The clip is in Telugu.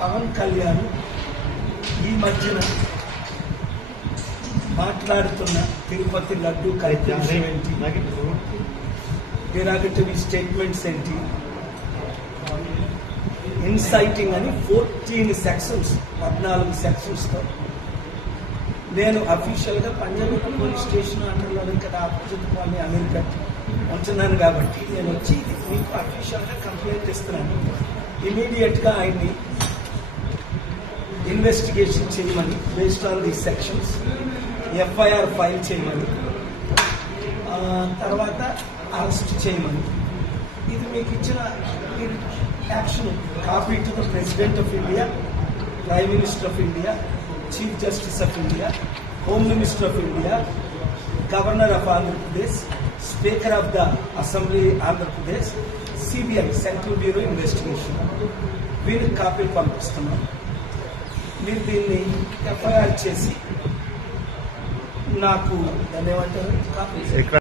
పవన్ కళ్యాణ్ ఈ మధ్యన మాట్లాడుతున్న తిరుపతి లడ్డు కార్యక్రమం ఏంటి, డెరాగటరీ స్టేట్మెంట్స్ ఏంటి, ఇన్సైటింగ్ అని 14 సెక్షన్స్ 14 సెక్షన్స్తో నేను అఫీషియల్గా పంజాబ్ పోలీస్ స్టేషన్ అండర్లో ఇక్కడ ఆపోజిట్ కాలనీ అమెరికా ఉంటున్నాను కాబట్టి నేను వచ్చి మీకు అఫీషియల్గా కంప్లైంట్ ఇస్తున్నాను. ఇమీడియట్గా ఆయన్ని ఇన్వెస్టిగేషన్ చేయమని, based on the sections FIR file చేయమని, తర్వాత అరెస్ట్ చేయమని. ఇది మీకు ఇచ్చిన action copy to the president of India, prime minister of India, chief justice of India, home minister of India, governor of Andhra Pradesh, speaker of the assembly Andhra Pradesh, CBI central bureau investigation వీళ్ళకి కాపీలు పంపిస్తున్నాం. మీరు దీన్ని ఎఫ్ఐఆర్ చేసి నాకు దాన్ని ఏమంటారు కాపీ